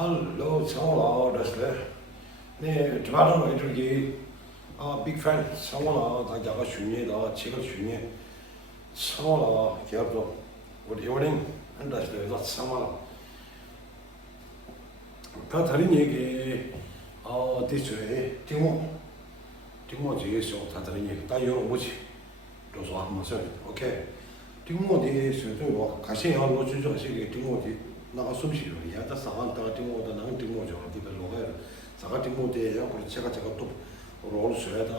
Hallo, 성원아, 됐어요. 네, 좋아하는 애들이 빅 팬, 성원아, 다 야가 중요하다, 지가 중요해. 성원아, 기업도 우리 연예인 한다시도 해서 성원아. 다 다른 얘기, 디스에 딩모 뒤에서 다 다른 얘기, 다 여러 뭐지? 그래서 한번 써, 오케이. 딩모 뒤에서 또 가시 한 로주 저식이 딩모 뒤. 나가 숨쉬려. 야다 사한다가 딩모다 나는 딩모죠. 어디다 로가요. 사가 딩모대요. 그리고 제가 또 롤 써야다.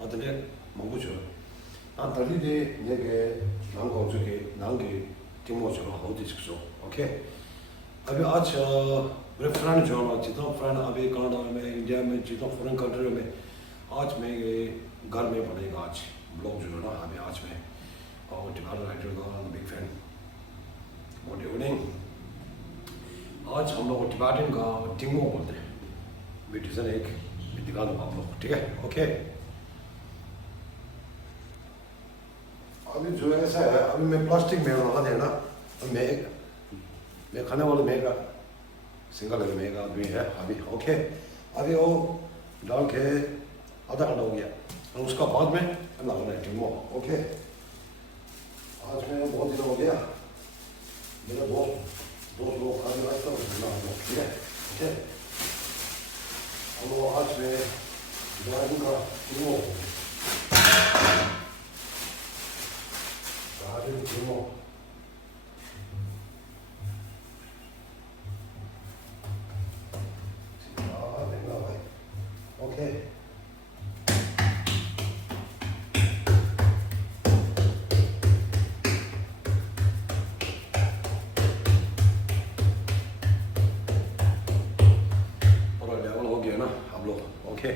어떤데 먹고죠. 난 달리데 얘게 난거 저기 난게 딩모죠. 어디 직소. 오케이. अभी आज मेरे फ्रेंड जो है जितना फ्रेंड अभी कनाडा में इंडिया में जितना फॉरेन कंट्री में आज मैं घर में पड़ेगा आज ब्लॉग जो है ना अभी आज मैं और डिमांड राइटर का बिग फैन गुड इवनिंग आज हम लोग टिबेटन का टिंगो बोलते हैं ब्रिटिशन एक दिखा दूँगा आप लोग ठीक है ओके अभी जो ऐसा है अभी मैं प्लास्टिक में लगा देना मैं खाने वाले मेगा सिंगल मेगा आदमी है अभी ओके अभी वो डाल के आधा घंटा हो गया और उसका बाद में लगाना है टिंगो ओके आज मैं बहुत दिन हो गया मेरा दोस्त लोग खाने वास्ते ठीक है ओके हम आज मैं जाऊँगा टिंगो ओके और लेवल हो गया ना हम लोग ओके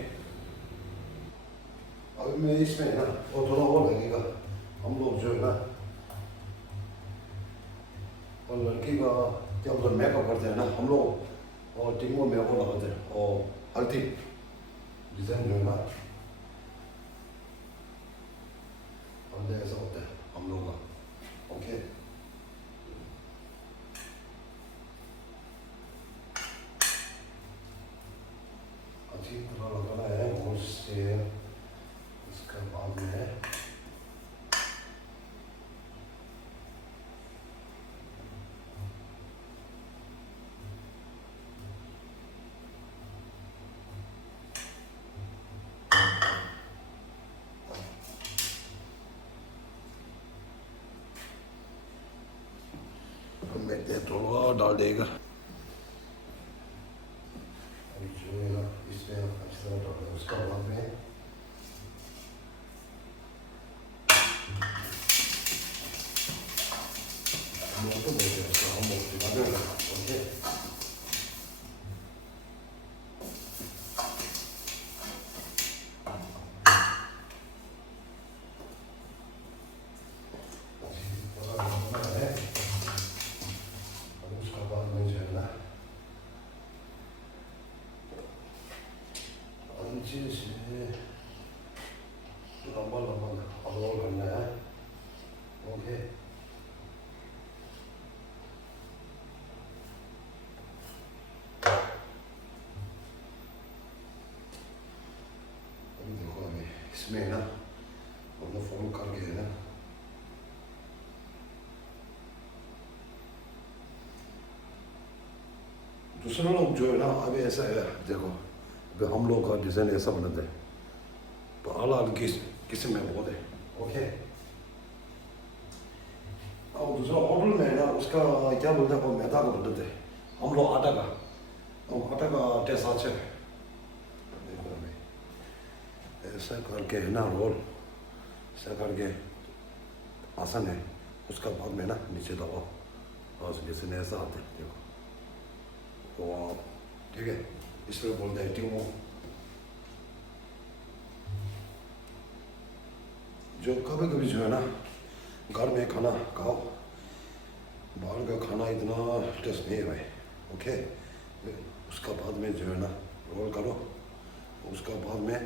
अभी मैं इसमें ना वो थोड़ा और लगेगा हम लोग जो है ना और लड़की का जब तो मेकअप करते हैं ना हम लोग और टिंगो में वो लगाते हैं और हल्दी डिज़ाइन जो है ना हल्दी ऐसा होता है हम लोग का ओके अच्छी तरह लगाना है और से इसका बाद में है थोड़ा डाल देगा इसमें अच्छी तरह डाल उसका बाद में ओके लंबा रोल करना है ओके अभी देखो अभी इसमें है ना हम लोग फॉलो कर गए ना दूसरे लोग जो है ना अभी ऐसा है देखो अभी हम लोग का डिज़ाइन ऐसा बनाते हैं तो अलग किस्म में बहुत है ओके और दूसरा होटल में ना उसका क्या बोलते हैं वो मैदा का बोलते थे हम लोग आटा का टेस्ट अच्छा है देखो अभी ऐसा करके है ना रोल ऐसा करके आसान है उसका बाद में ना नीचे दबाओ और जैसे ऐसा आते हैं देखो वो ठीक है इसलिए बोलते हैं टिंगो जो कभी कभी जो है ना घर में खाना खाओ बाहर का खाना इतना टेस्ट नहीं है भाई ओके उसका बाद में जो है ना रोल करो उसका बाद में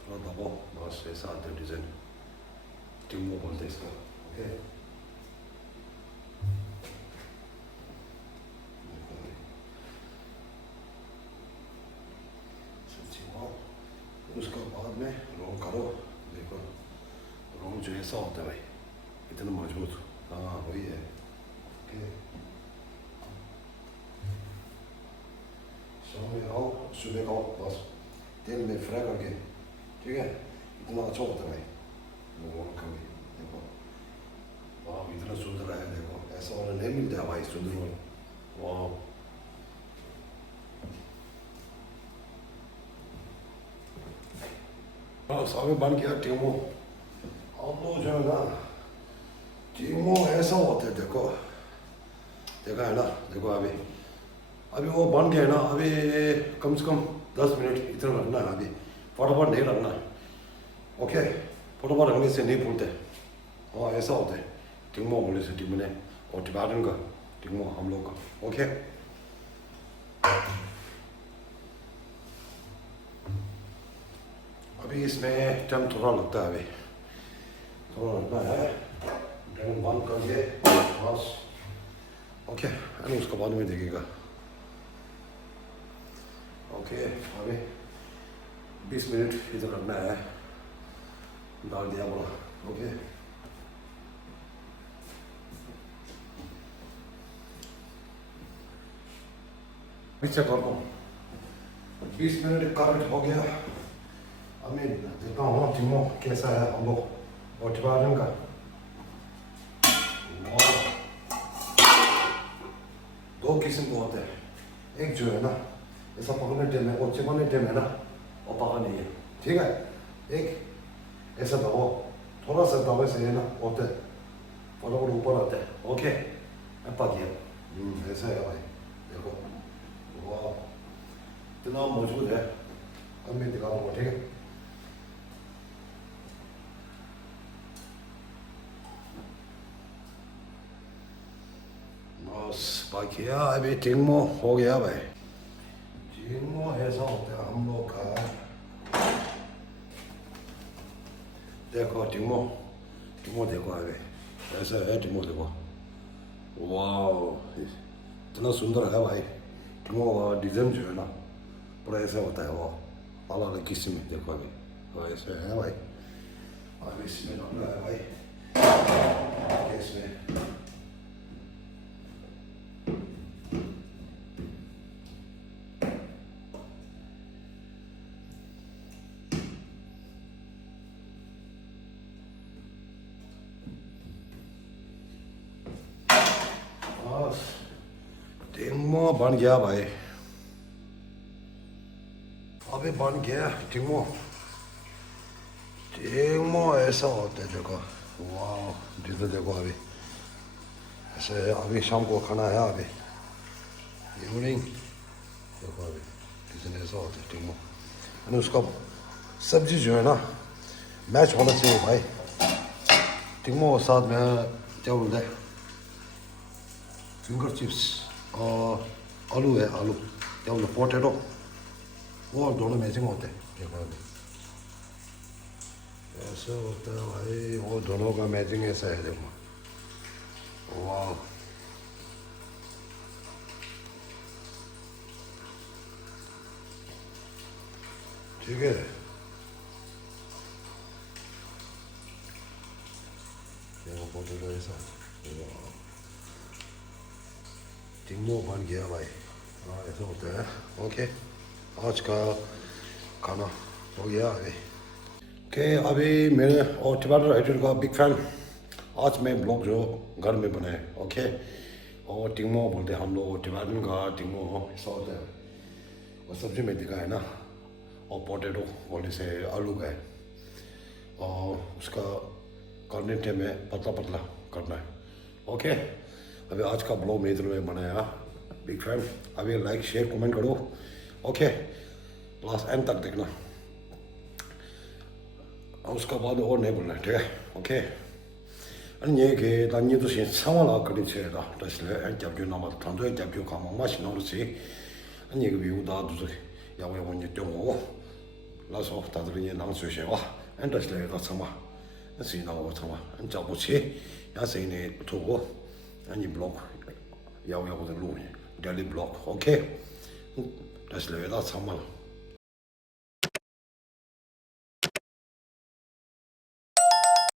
थोड़ा दबाओ बस ऐसा आता है डिज़ाइन टिंगो बोलते हैं इसका ओके 我觉得少的呗，一点都没错啊，我也，给，稍微好，随便搞，老师，点没出来个给，这个一点拿错的呗，我可以，对吧？哇，一点顺的来，对吧？哎，少了那么点话，顺的了，哇。稍微把你给他听我，好多钱呢，听我还少的这个，这个है ना देखो अभी वो बन गया ना अभी कम से कम 10 मिनट इतना रखना है अभी फटाफट नहीं रखना है ओके फटाफट रखने से नहीं भूलते हाँ ऐसा होता है टिंगमो बोले से टिंगमने और टिबाटन का टिंगमो हम लोग का ओके अभी इसमें टाइम थोड़ा लगता है अभी थोड़ा लगता है टाइम बंद करके बस ओके अरे उसका बाद में देखेगा ओके अभी 20 मिनट इधर रखना है डाल दिया बोला ओके चेक कर 20 मिनट करेक्ट हो गया अब मैं देखता हूँ टिमो कैसा है हम लोग और टिबाटन का दो किस्म के होते हैं एक जो है ना ऐसा पकड़ने टाइम है और चिपकने टाइम है ना और पकड़ नहीं है ठीक है एक ऐसा दबाओ थोड़ा सा दबाए से है ना होते फटाफट ऊपर आते हैं ओके अब पक गया ऐसा है भाई देखो वाह इतना मौजूद है अब मैं दिखा दूँगा ठीक है बस बाकी है अभी टिंगमो हो गया भाई टिंगमो ऐसा होता है हम लोग का देखो टिंगमो टिंगमो देखो अभी ऐसा है टिंगमो देखो वाह इतना सुंदर है भाई टिंगमो का डिज़ाइन जो है ना पूरा ऐसा होता है वो अलग अलग किस्म में देखो अभी तो ऐसे है भाई अभी इसमें डालना है भाई इसमें टिंगमो बन गया भाई अभी बन गया टिंगमो टिंगमो ऐसा होता है देखो वाह जिधर देखो अभी ऐसे अभी शाम को खाना है अभी इवनिंग देखो अभी कितने ऐसा होता है टिंगमो और उसका सब्जी जो है ना मैच होना चाहिए भाई टिंगमो साथ में क्या बोलते हैं फिंगर चिप्स और आलू है आलू क्या बोलते पोटैटो वो दोनों मैचिंग होते हैं देखो अभी ऐसा होता है भाई वो दोनों का मैचिंग ऐसा है देखो वाह ठीक है देखो पोटैटो ऐसा वाह टिंगमो बन गया भाई हाँ ऐसा होता है ओके आज का खाना हो गया अभी ओके अभी मैं और टिबाटन राइटर का बिग फैन आज मैं ब्लॉग जो घर में बनाए ओके और टिंगमो बोलते हैं हम लोग टिबाटन का टिंगमो ऐसा होता है और सब्जी में दिखा है ना और पोटैटो बोलने से आलू का है और उसका करने टाइम में पतला पतला करना है ओके अभी आज का ब्लॉग मैं इधर में बनाया बिग फैन अभी लाइक शेयर कमेंट करो ओके लास्ट एंड तक देखना उसका बाद और नहीं बोलना ठीक है ओके 아니 얘게 단위도 신 상황을 그리쳐야 다시래 안잡교 남아 단도에 잡교 가만 맛이 나오지 아니 이거 비우다 두서 야외 원이 땡고 라서 다들 이제 낭수셔와 안다시래 다 참아 시나고 참아 안잡고치 야세네 두고 아니 블록 야외 원의 루니 데일리 블록 오케이 다시래 다 참아